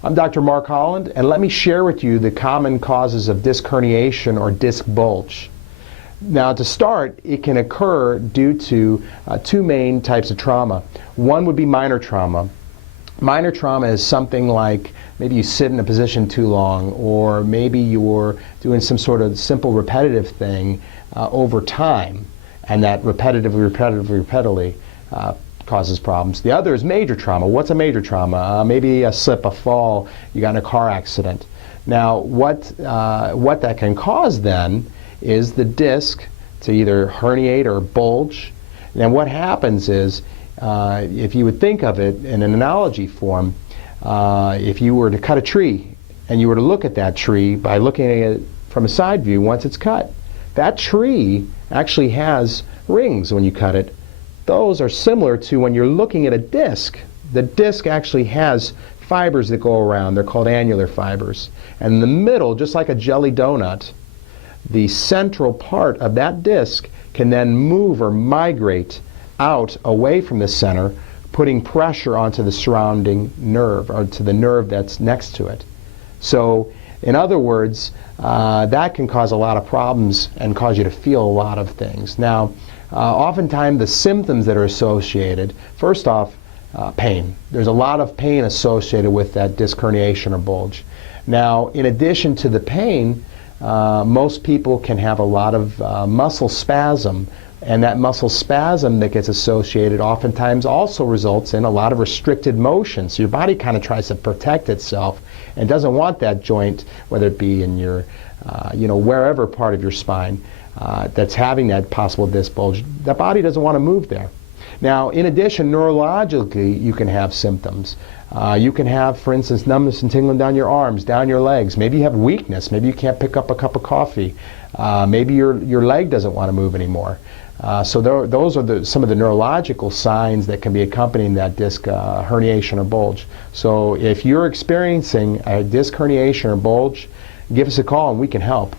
I'm Dr. Mark Holland, and let me share with you the common causes of disc herniation or disc bulge. Now, to start, it can occur due to two main types of trauma. One would be minor trauma. Minor trauma is something like maybe you sit in a position too long, or maybe you're doing some sort of simple repetitive thing over time, and that repetitively causes problems. The other is major trauma. What's a major trauma? Maybe a slip, a fall, you got in a car accident. Now, what that can cause then is the disc to either herniate or bulge. And what happens is, if you would think of it in an analogy form, if you were to cut a tree and you were to look at that tree by looking at it from a side view once it's cut, that tree actually has rings when you cut it. Those are similar to when you're looking at a disc. The disc actually has fibers that go around. They're called annular fibers. And in the middle, just like a jelly donut, the central part of that disc can then move or migrate out away from the center, putting pressure onto the surrounding nerve, or to the nerve that's next to it. So, in other words, that can cause a lot of problems and cause you to feel a lot of things. Now, oftentimes the symptoms that are associated, first off, pain. There's a lot of pain associated with that disc herniation or bulge. Now, in addition to the pain, most people can have a lot of muscle spasm, and that muscle spasm that gets associated oftentimes also results in a lot of restricted motion. So your body kind of tries to protect itself and doesn't want that joint, whether it be in your, wherever part of your spine that's having that possible disc bulge, that body doesn't want to move there. Now, in addition, neurologically, you can have symptoms. You can have, for instance, numbness and tingling down your arms, down your legs. Maybe you have weakness. Maybe you can't pick up a cup of coffee. Maybe your leg doesn't want to move anymore. So those are some of the neurological signs that can be accompanying that disc herniation or bulge. So if you're experiencing a disc herniation or bulge, give us a call and we can help.